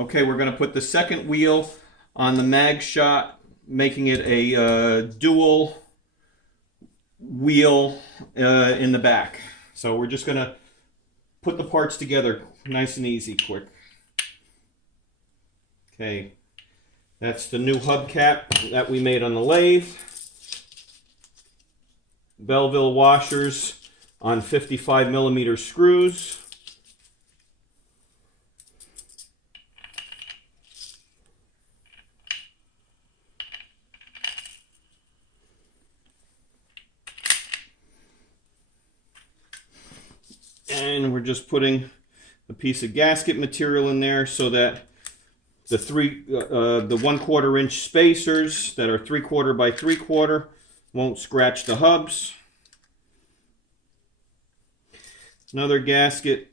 Okay, we're going to put the second wheel on the MagSHOCK, making it a dual wheel in the back. So we're just going to put the parts together nice and easy, quick. Okay, that's the new hubcap that we made on the lathe. Belleville washers on 55mm screws. And we're just putting a piece of gasket material in there so that the 1/4 inch spacers that are 3/4 by 3/4 won't scratch the hubs. Another gasket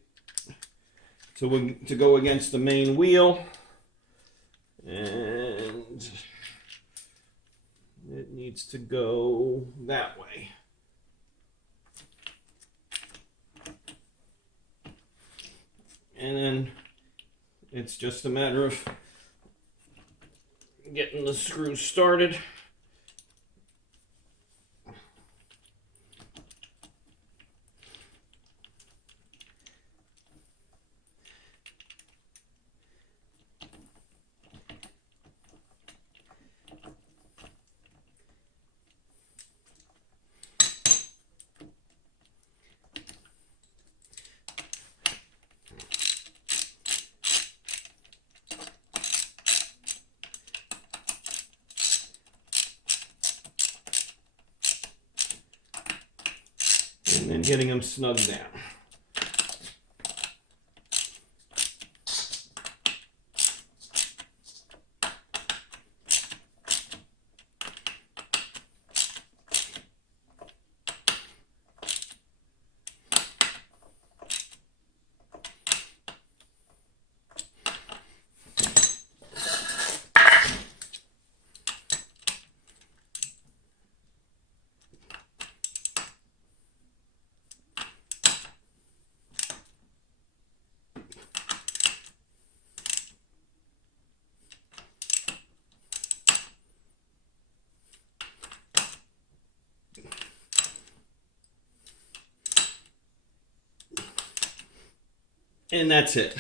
to go against the main wheel, and it needs to go that way. And then it's just a matter of getting the screws started. And then getting them snugged down. And that's it.